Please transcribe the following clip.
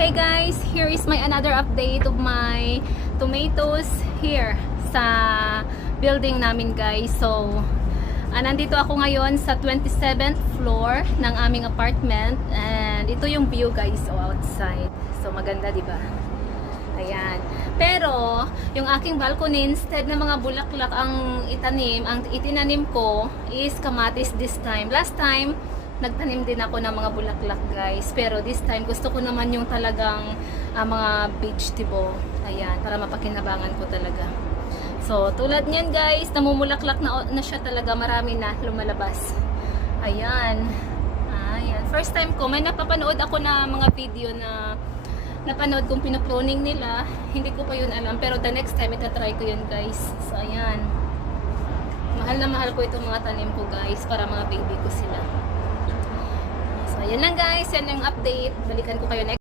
Hey guys, here is my another update of my tomatoes here sa building namin guys. So, nandito ako ngayon sa 27th floor ng aming apartment and ito yung view guys outside. So, maganda 'di ba? Ayan. Pero, yung aking balcony, instead na mga bulaklak ang itinanim ko is kamatis this time. Last time, nagtanim din ako ng mga bulaklak guys. Pero this time, gusto ko naman yung talagang mga vegetable. Ayan, para mapakinabangan ko talaga. So, tulad niyan guys, namumulaklak na siya talaga. Marami na lumalabas. Ayan. Ayan. First time ko, may napapanood ako na mga video na napanood kong pinopruning nila. Hindi ko pa yun alam. Pero the next time, itatry ko yun guys. So, ayan. Mahal na mahal ko itong mga tanim ko guys. Para mga baby ko sila. So, ayan lang guys. Yan yung update. Balikan ko kayo next.